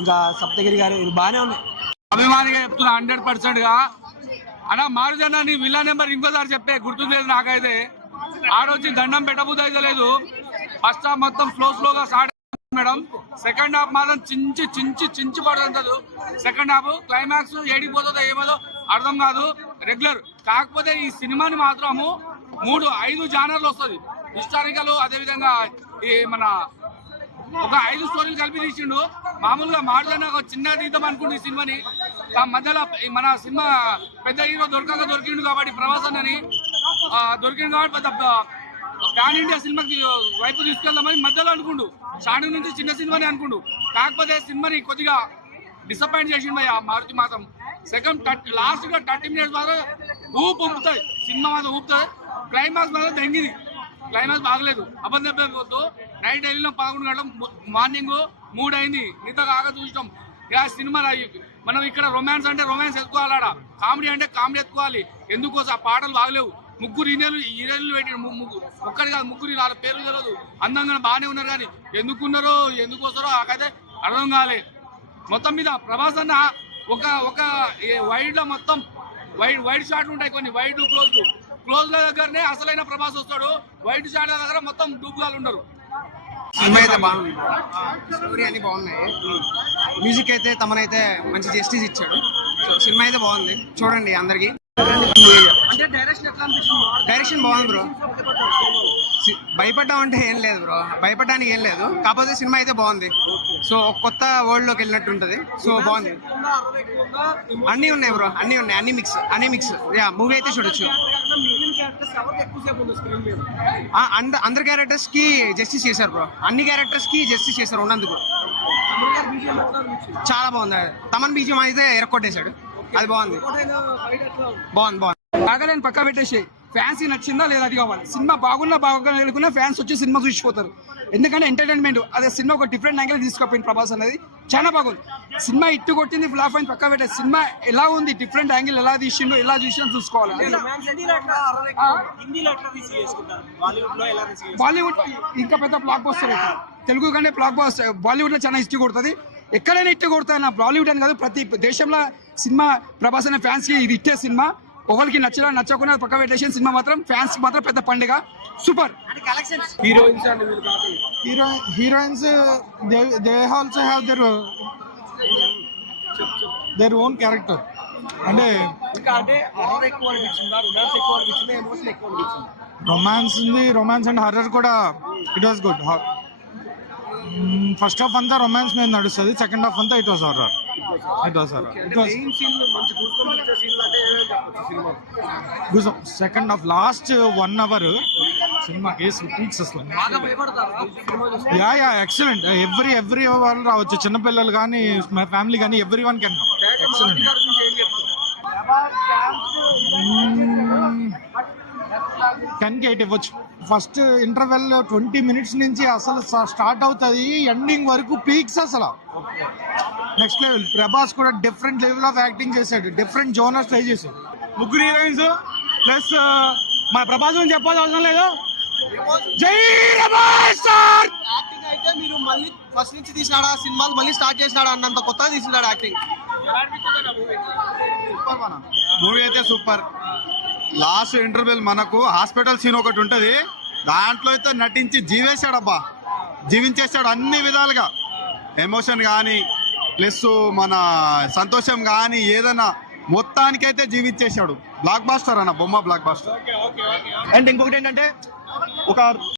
ఇంకా సప్తగిరి గారు ఇది బాగానే ఉన్నాయి. అభిమానిగా చెప్తున్నా 100% గా అలా మారుజనాన్ని విల్లా నెంబర్ ఇంకోసారి చెప్పే గుర్తు లేదు నాకైతే. ఆడొచ్చి దండం పెట్టబుద్ధి అయితే లేదు. ఫస్ట్ హాఫ్ మొత్తం స్లోగా స్టార్ట్ మేడం. సెకండ్ హాఫ్ మాత్రం చించి పడుతుంటది. సెకండ్ హాఫ్ క్లైమాక్స్ ఏడిపోతుందో ఏమోదో అర్థం కాదు. రెగ్యులర్ కాకపోతే ఈ సినిమాని మాత్రము 5 జానర్లు వస్తుంది. హిస్టారికల్, అదేవిధంగా ఈ మన ఒక 5 స్టోరీలు కలిపి తీసిండు. మామూలుగా మాటలన్నా ఒక చిన్న తీద్దాం అనుకుంటు ఈ సినిమాని. మధ్యలో మన సినిమా పెద్ద హీరో దొరికిండు కాబట్టి ప్రభాస్ అని దొరికిండు కాబట్టి పెద్ద ప్యాన్ ఇండియా సినిమాకి వైపు తీసుకెళ్దామని మధ్యలో అనుకుండు. స్టార్టింగ్ నుంచి చిన్న సినిమాని అనుకుండు. కాకపోతే సినిమాని కొద్దిగా డిసప్పాయింట్ చేసిండు ఆ మారుతి మాత్రం. లాస్ట్ గా 30 minutes మాత్రం ఊపుతాయి. సినిమా మాత్రం ఊపుతుంది. క్లైమాక్స్ మాత్రం దెంగింది. క్లైమాక్స్ బాగలేదు. అబద్ధం పోతూ నైట్ వెళ్ళిన 11 గంటల మార్నింగ్ 3 అయింది. మిగతా కాక చూసినాం. ఇక సినిమా మనం ఇక్కడ రొమాన్స్ అంటే రొమాన్స్ ఎత్తుకోవాలా, కామెడీ అంటే కామెడీ ఎత్తుకోవాలి. ఎందుకోసం ఆ పాటలు బాగలేవు. 3 హీరోయిన్లు పెట్టిన ఒక్కడి కాదు 3 4 పేర్లు తెలియదు. అందంగా బాగానే ఉన్నారు కానీ ఎందుకున్నారో ఎందుకు వస్తారో నాకైతే అర్థం కాలే. మొత్తం మీద ప్రభాస్ అన్న ఒక వైడ్ లో మొత్తం వైడ్ షాట్లు ఉంటాయి. కొన్ని వైడ్ క్లోజ్ దగ్గరనే అసలైన ప్రభాస్ వస్తాడు. వైడ్ షాట్ దగ్గర మొత్తం డూపుగాలు ఉండరు. సినిమా అయితే బాగుంది. స్టోరీ అన్ని బాగున్నాయి. మ్యూజిక్ అయితే తమనైతే మంచి జస్టిస్ ఇచ్చాడు. సో సినిమా అయితే బాగుంది, చూడండి అందరికి. డైరెక్షన్ బాగుంది బ్రో. భయపడ్డాం అంటే ఏం లేదు బ్రో, భయపడడానికి ఏం లేదు. కాకపోతే సినిమా అయితే బాగుంది. సో కొత్త వరల్డ్ లోకి వెళ్ళినట్టు ఉంటది. సో బాగుంది. అన్నీ ఉన్నాయి బ్రో, అన్నీ ఉన్నాయి. అన్ని మిక్స్ యా మూవీ అయితే చూడొచ్చు. అందరి క్యారెక్టర్స్ కి జస్టిస్ చేశారు బ్రో. అన్ని క్యారెక్టర్స్ కి జస్టిస్ చేశారు ఉన్నందుకు. చాలా బాగుంది. తమన్ బీజియం అయితే ఎరక్కొట్టేశాడు. అది బాగుంది. బాగాలేని పక్కా పెట్టేసి ఫ్యాన్స్ నచ్చిందా లేదా అది కావాలి. సినిమా బాగున్నా ఫ్యాన్స్ వచ్చి సినిమా చూసిపోతారు. ఎందుకంటే ఎంటర్టైన్మెంట్ అదే సినిమా ఒక డిఫరెంట్ యాంగిల్ తీసుకోపోయింది ప్రభాస్ అనేది. చాలా బాగుంది. సినిమా ఇట్టు కొట్టింది, ఫ్లాప్ అయింది పక్కా పెట్టేసి. సినిమా ఎలా ఉంది, డిఫరెంట్ యాంగిల్ ఎలా తీసిండో ఎలా చూసినా చూసుకోవాలి. బాలీవుడ్ ఇంకా పెద్ద బ్లాక్ బస్టర్ అయితే. తెలుగు కంటే బ్లాక్ బస్టర్ బాలీవుడ్ లో చాలా హిస్టరీ కొడుతుంది. ఎక్కడైనా ఇట్టే కొడతాయి. నా బాలీవుడ్ అని కాదు, ప్రతి దేశంలో సినిమా ప్రభాస్ అనే ఫ్యాన్స్ కి ఇది ఇట్టే సినిమా. ఒకరికి నచ్చకుండా పక్క పెట్టేసిన సినిమా మాత్రం ఫ్యాన్స్ మాత్రం పెద్ద పండుగ. Super. Heroines they also have their own character. అంటే రొమాన్స్ అండ్ హర్రర్ కూడా it was good. First half అంతా రొమాన్స్ మీద నడుస్తుంది. సెకండ్ హాఫ్ అంతా it was horror. Second half last 1 hour సినిమాకి పీక్స్ అసలు. Yeah excellent. ఎవ్రీ వాళ్ళు రావచ్చు, చిన్నపిల్లలు కానీ ఫ్యామిలీ కానీ ఎవ్రీ వన్ కెన్. ఎక్సలెంట్. 10 కి 8 ఇవ్వచ్చు. ఫస్ట్ ఇంటర్వెల్ 20 minutes నుంచి అసలు స్టార్ట్ అవుతుంది, ఎండింగ్ వరకు పీక్స్ అసలు నెక్స్ట్ లెవెల్. ప్రభాస్ కూడా డిఫరెంట్ లెవెల్ ఆఫ్ యాక్టింగ్ చేశాడు. డిఫరెంట్ జోనర్స్ ట్రై చేశాడు. 3 హీరోయిన్స్ ప్లస్ మన ప్రభాస్ గురించి చెప్పాల్సిన అవసరం లేదు. జై ప్రభాస్ సార్. యాక్టింగ్ అయితే మీరు మళ్ళీ ఫస్ట్ నుంచి తీసినాడా సినిమాలు మళ్ళీ స్టార్ట్ చేసినాడా అన్నంత కొత్తగా తీసినాడు యాక్టింగ్. మూవీ అయితే సూపర్. లాస్ట్ ఇంటర్వెల్ మనకు హాస్పిటల్ సీన్ ఒకటి ఉంటుంది. దాంట్లో అయితే నటించి జీవించేశాడు అన్ని విధాలుగా. ఎమోషన్ కానీ ప్లస్ మన సంతోషం కానీ ఏదైనా మొత్తానికైతే జీవించేశాడు. బ్లాక్ బాస్టర్ అన్న, బొమ్మ బ్లాక్ బాస్టర్. అండ్ ఇంకొకటి ఏంటంటే ఒక